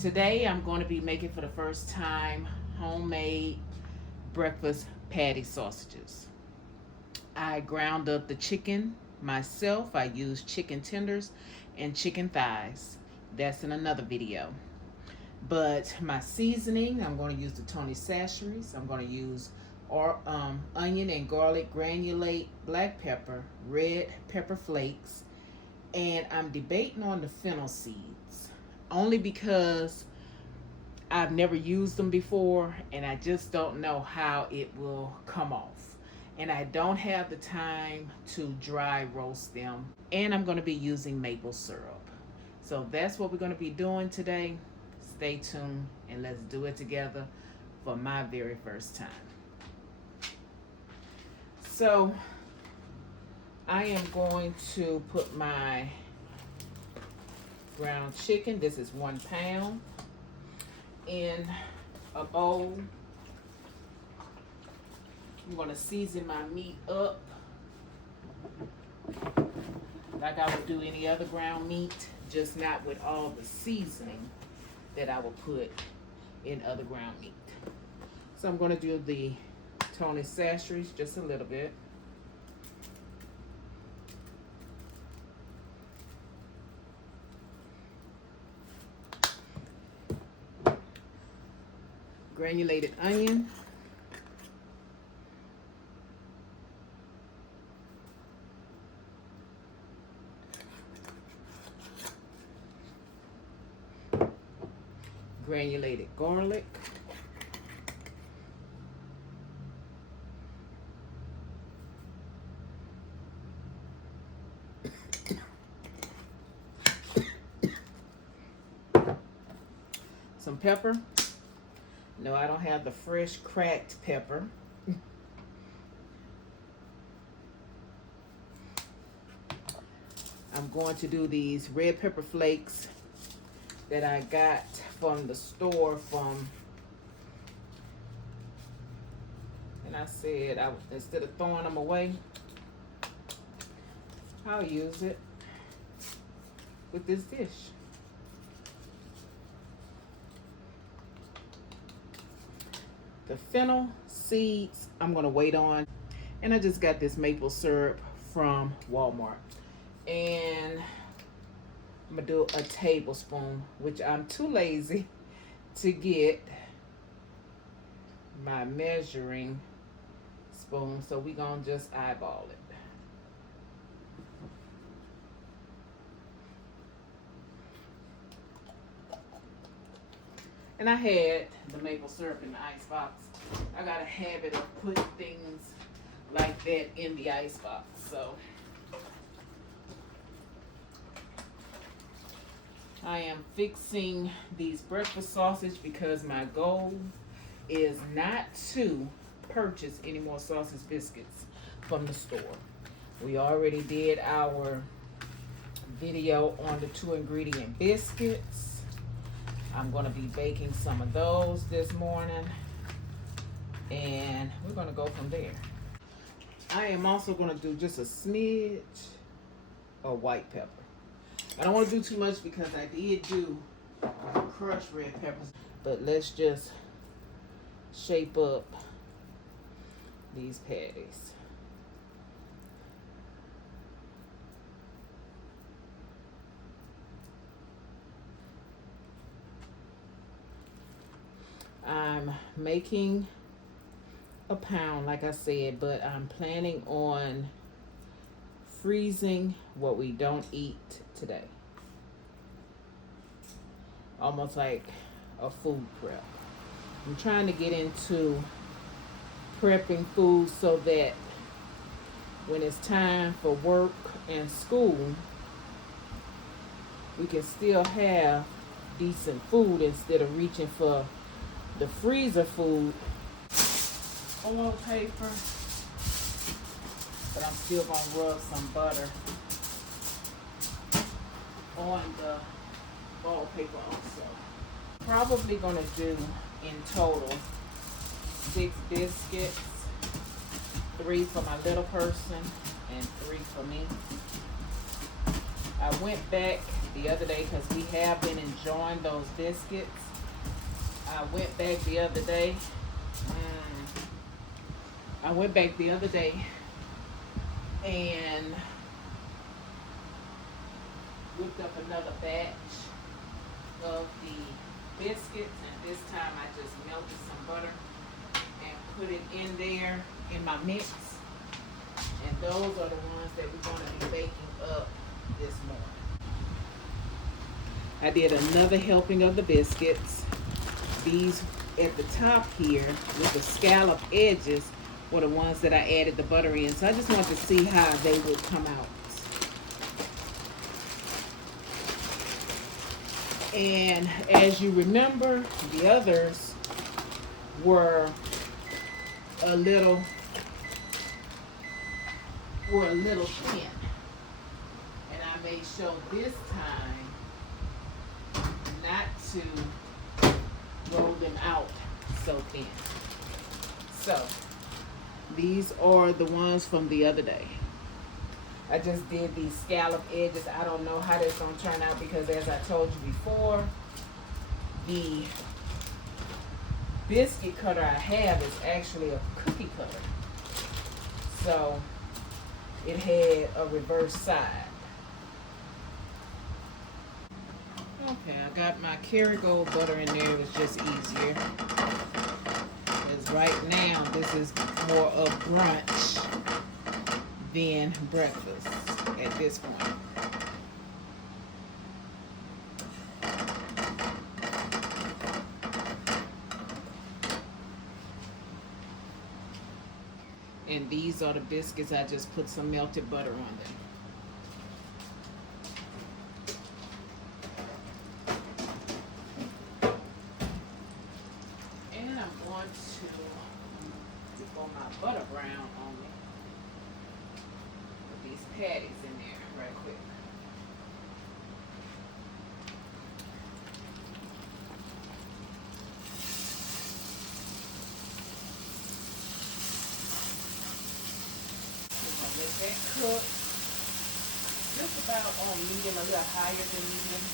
Today I'm going to be making for the first time homemade breakfast patty sausages. I ground up the chicken myself. I used chicken tenders and chicken thighs. That's in another video. But my seasoning, I'm going to use the Tony Chachere's. I'm going to use onion and garlic granulate, black pepper, red pepper flakes, and I'm debating on the fennel seeds only because I've never used them before and I just don't know how it will come off. And I don't have the time to dry roast them. And I'm going to be using maple syrup. So that's what we're going to be doing today. Stay tuned and let's do it together for my very first time. So I am going to put my ground chicken, this is 1 pound, in a bowl. I'm going to season my meat up like I would do any other ground meat, just not with all the seasoning that I would put in other ground meat. So I'm going to do the Tony Chachere's just a little bit. Granulated onion. Granulated garlic. Some pepper. No, I don't have the fresh cracked pepper. I'm going to do these red pepper flakes that I got from the store and I said instead of throwing them away, I'll use it with this dish. The fennel seeds I'm gonna wait on, and I just got this maple syrup from Walmart, and I'm gonna do a tablespoon, which I'm too lazy to get my measuring spoon, so we gonna just eyeball it. And I had the maple syrup in the ice box. I got a habit of putting things like that in the ice box. So I am fixing these breakfast sausage because my goal is not to purchase any more sausage biscuits from the store. We already did our video on the 2-ingredient biscuits. I'm going to be baking some of those this morning, and we're going to go from there. I am also going to do just a smidge of white pepper. I don't want to do too much because I did do crushed red peppers, but let's just shape up these patties. I'm making a pound, like I said, but I'm planning on freezing what we don't eat today. Almost like a food prep. I'm trying to get into prepping food so that when it's time for work and school, we can still have decent food instead of reaching for the freezer food. Oil paper, but I'm still gonna rub some butter on the oil paper also. Probably gonna do in total 6 biscuits, 3 for my little person and 3 for me. I went back the other day because we have been enjoying those biscuits. I went back the other day. I went back the other day and whipped up another batch of the biscuits, and this time I just melted some butter and put it in there in my mix. And those are the ones that we're going to be baking up this morning. I did another helping of the biscuits. These at the top here with the scallop edges were the ones that I added the butter in. So I just wanted to see how they would come out. And as you remember, the others were a little thin. And I made sure this time not to roll them out so thin. So these are the ones from the other day. I just did these scallop edges. I don't know how that's going to turn out because, as I told you before, the biscuit cutter I have is actually a cookie cutter. So it had a reverse side. Okay, I got my Kerrygold butter in there. It was just easier. Because right now, this is more of brunch than breakfast at this point. And these are the biscuits. I just put some melted butter on them. And I'm going to dip on my butter brown on me. Put these patties in there right quick. Let that cook just about on medium, a little higher than medium.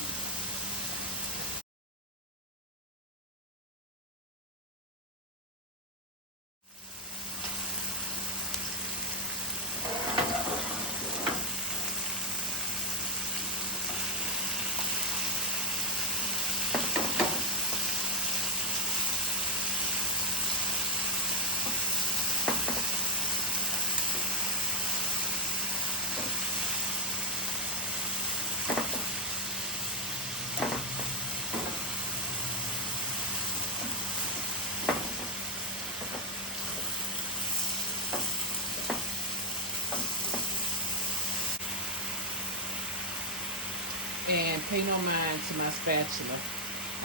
And pay no mind to my spatula.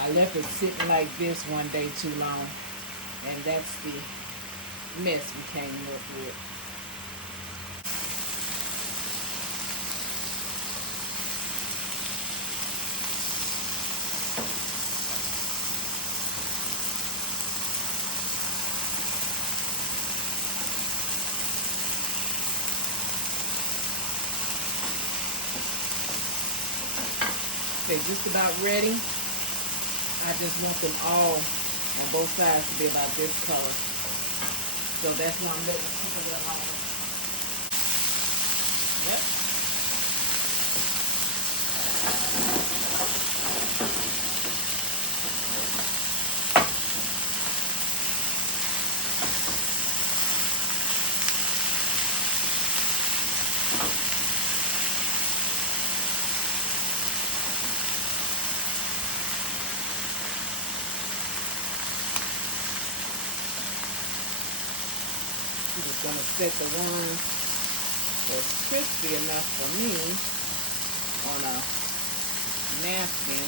I left it sitting like this one day too long. And that's the mess we came up with. They're just about ready. I just want them all on both sides to be about this color. So that's why I'm letting them cook a little longer. Yep. I'm just going to set the ones that's crispy enough for me on a napkin.